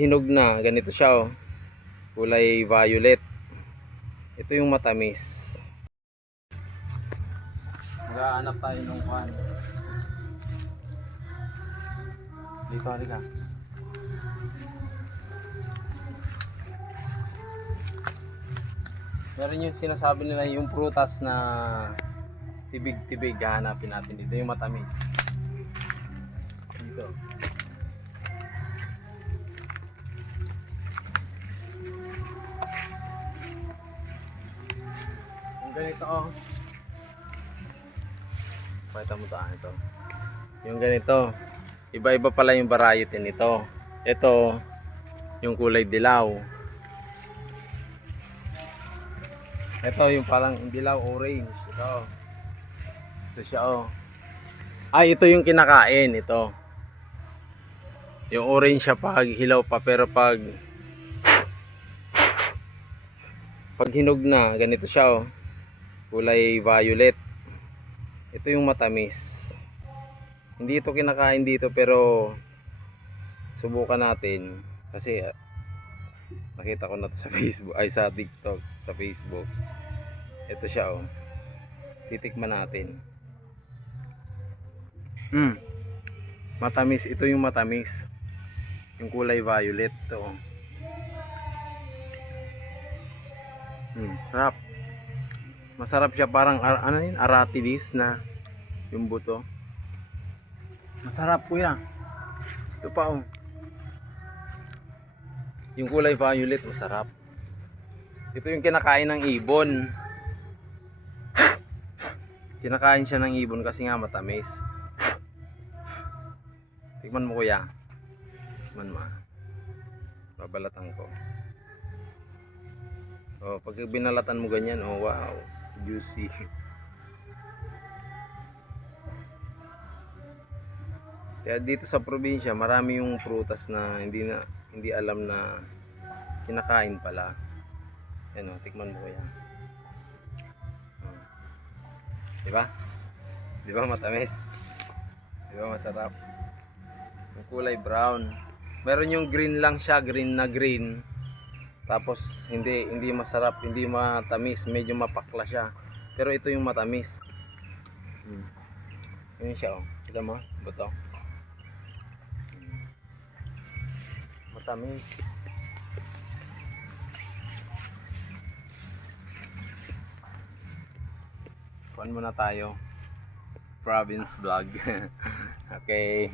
hinog na, ganito siya oh. Kulay violet. Ito yung matamis. Maghahanap tayo ng kwan. Dito, halika. Meron yung sinasabi nila yung prutas na tibig-tibig. Hahanapin natin dito yung matamis. Dito. Yung ganito oh. Pakita mo taan ito. Yung ganito. Iba-iba pala yung variety nito. Ito, yung kulay dilaw. Ito yung parang dilaw orange. Ito siya oh. Ay, ito yung kinakain. Ito. Yung orange siya pag hilaw pa. Pero pag hinog na, ganito siya oh. Kulay violet. Ito yung matamis. Hindi ito kinakain dito pero subukan natin kasi nakita ko na to sa Facebook, ay sa TikTok, sa Facebook. Ito siya oh. Titikman natin. Matamis, ito yung matamis. Yung kulay violet to. Sarap. Masarap siya, parang ano yun, aratilis na yung buto. Masarap kuya. Ito pa oh. Yung kulay violet, masarap. Ito yung kinakain ng ibon. Kinakain siya ng ibon kasi nga matamis. Tikman mo kuya. Tikman mo. Babalatan ko. Oh, pag binalatan mo ganyan, oh wow, juicy. Kaya dito sa probinsya, marami yung prutas na hindi alam na kinakain pala. Yan oh, tikman mo kuya. Oh. Diba? Diba matamis? Diba masarap? Yung kulay brown. Meron yung green lang siya, green na green. Tapos hindi masarap, hindi matamis, medyo mapakla siya. Pero ito yung matamis. Yun siya oh. Kita mo? Buto. Matamis. Kuhan muna tayo. Province vlog. Okay.